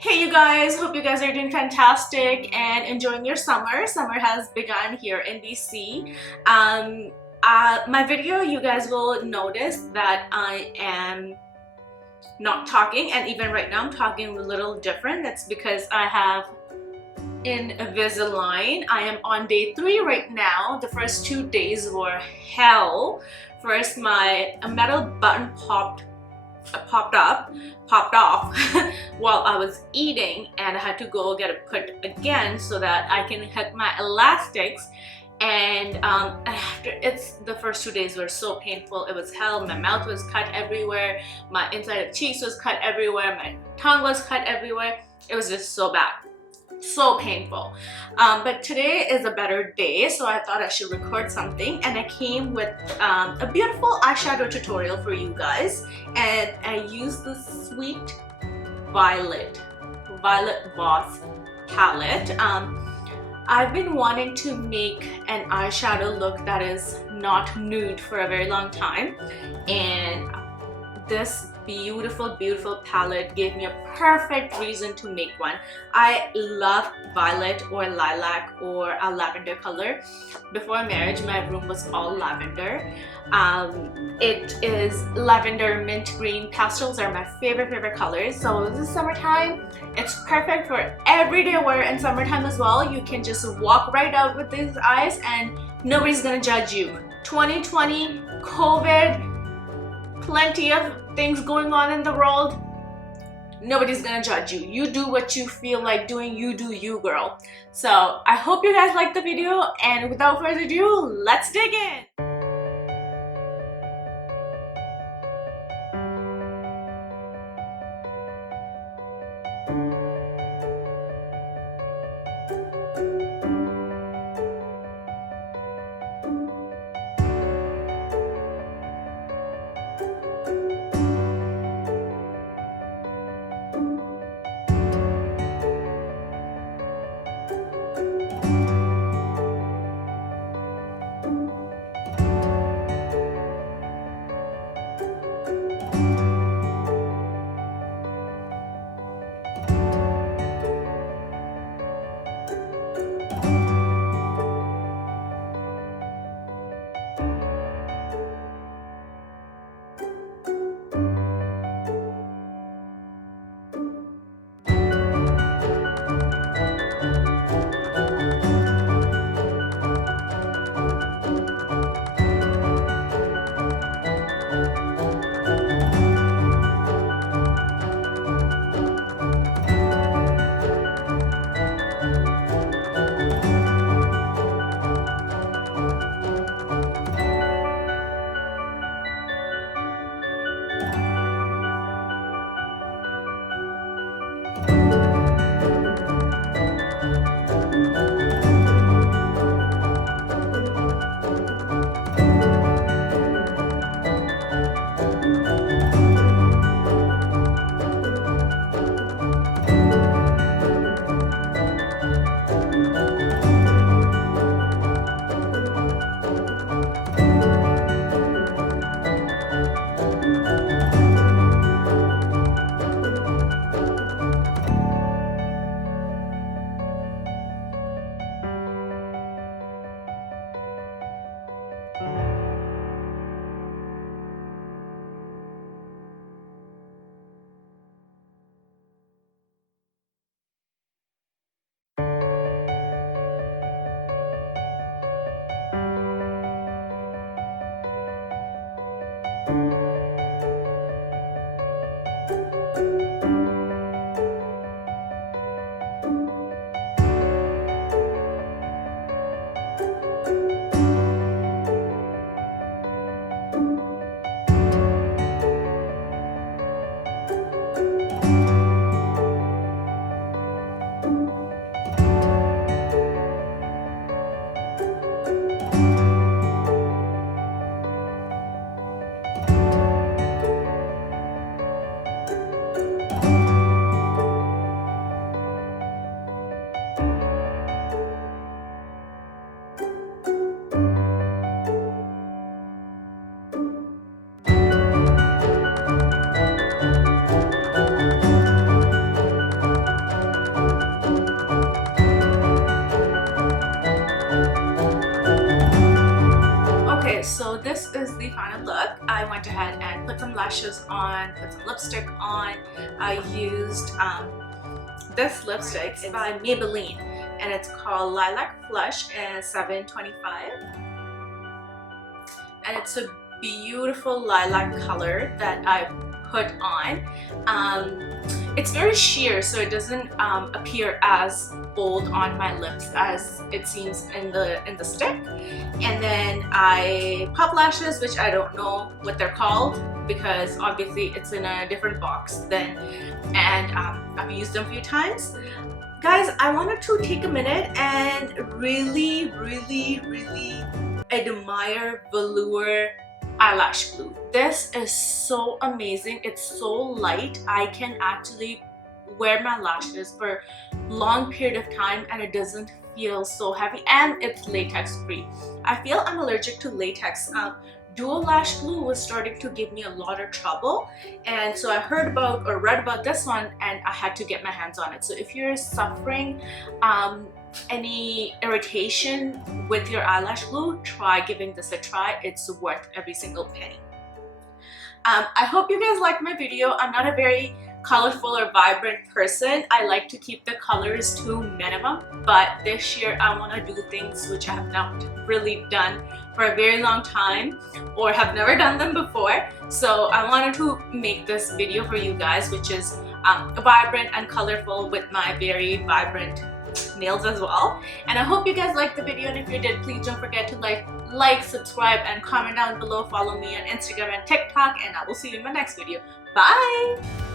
Hey you guys, hope you guys are doing fantastic and enjoying your summer. Summer has begun here in BC. My video, you guys will notice that I am not talking, and even right now I'm talking a little different. That's because I have Invisalign. I am on day 3 right now. The first 2 days were hell. First, my metal button popped off while I was eating, and I had to go get it put again so that I can hook my elastics. And after the first 2 days were so painful. It was hell. My mouth was cut everywhere, my inside of cheeks was cut everywhere, my tongue was cut everywhere. It was just so bad, so painful. But today is a better day, so I thought I should record something, and I came with a beautiful eyeshadow tutorial for you guys. And I used the Sweet Violet Boss palette. I've been wanting to make an eyeshadow look that is not nude for a very long time, and this beautiful palette gave me a perfect reason to make one. I love violet or lilac or a lavender color. Before marriage, my room was all lavender. It is lavender, mint green. Pastels are my favorite colors. So this is summertime. It's perfect for everyday wear in summertime as well. You can just walk right out with these eyes and nobody's gonna judge you. 2020, COVID, plenty of things going on in the world. Nobody's gonna judge you. You do what you feel like doing. You do you, girl. So I hope you guys liked the video, and without further ado, let's dig in. went ahead and put some lashes on, put some lipstick on. I used this lipstick. It's by Maybelline and it's called Lilac Flush and 725. And it's a beautiful lilac color that I put on. It's very sheer, so it doesn't appear as bold on my lips as it seems in the stick. And then I pop lashes, which I don't know what they're called because obviously it's in a different box then, and I've used them a few times. Guys, I wanted to take a minute and really admire Velour eyelash glue. This is so amazing. It's so light. I can actually wear my lashes for a long period of time and it doesn't feel so heavy, and it's latex free. I feel I'm allergic to latex. Dual lash glue was starting to give me a lot of trouble, and so I heard about or read about this one and I had to get my hands on it. So if you're suffering any irritation with your eyelash glue, try giving this a try. It's worth every single penny. I hope you guys liked my video. I'm not a very colorful or vibrant person. I like to keep the colors to minimum, but this year I want to do things which I have not really done for a very long time or have never done them before. So I wanted to make this video for you guys, which is vibrant and colorful with my very vibrant nails as well. And I hope you guys liked the video, and if you did, please don't forget to like, subscribe, and comment down below. Follow me on Instagram and TikTok, and I will see you in my next video. Bye!